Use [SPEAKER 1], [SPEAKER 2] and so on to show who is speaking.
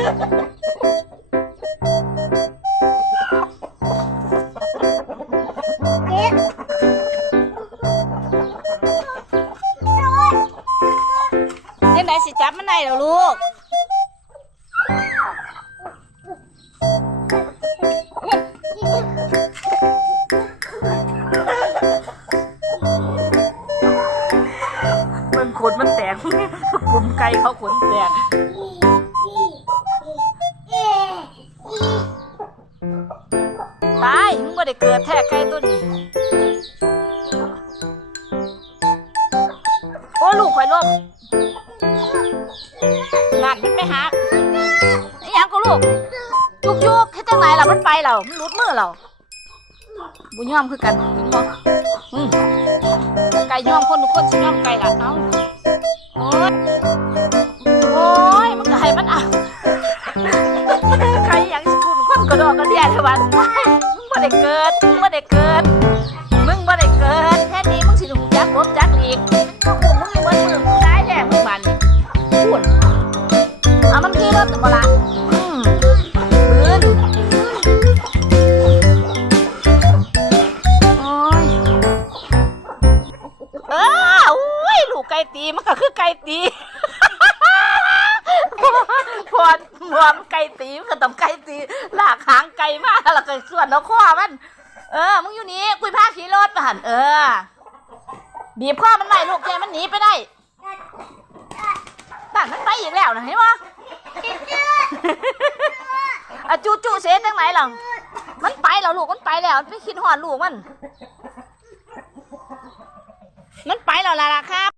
[SPEAKER 1] นี่ไหสิจับมันได้เหรลูกมันขนมันแตกผมไก่เขาขนแตก ตายมึงไ่ได้เกิดแท้ไก่ตัวนี้ โอ้ลูกข่อยลมนั่นมันไปหาไอ้หยังก็ลูกจุกจุกให้จังไหนล่ะมันไปเรามันรุดมือเราบุญยอมคือกันเห็นบ่อืมไก่ยอมคนทุกคนสิยอมไก่ล่ะเอ้าโอ้ยโอ้ยมันก็ให้มันเอาใครอยากสิคุณคนกระดอกกระเดียเทวัน ได้เกิดมึงบ่ได้เกิด มึงบ่ได้เกิดแค่นี้มึงสิถูกจักลบจักอีกมึงอุ้มมึงอยู่บนมือมึงตายแท้มึงบันพูดเอามันขี่รถบ่ล่ะอืมปืนโอ้ยเอออุ้ยลูกไก่ตีมันก็คือไก่ตีพอน มวมไก่ตีมันก็ต้องไก่ตีลากหางไก่มาแล้วก็ส่วนเอาข้อมัน เออ มึงอยู่นี่กุยผ้าขี่รถมาหันเออ บีบข้อมันไว้ลูกแกมันหนีไปได้ตั้งมันไปอีกแล้วนะเห็นปะอะจูจูเสียจังไหนหรอมันไปแล้วลูกมันไปแล้วมันไปคิดหอดลูกมัน มันไปแล้วล่ะครับ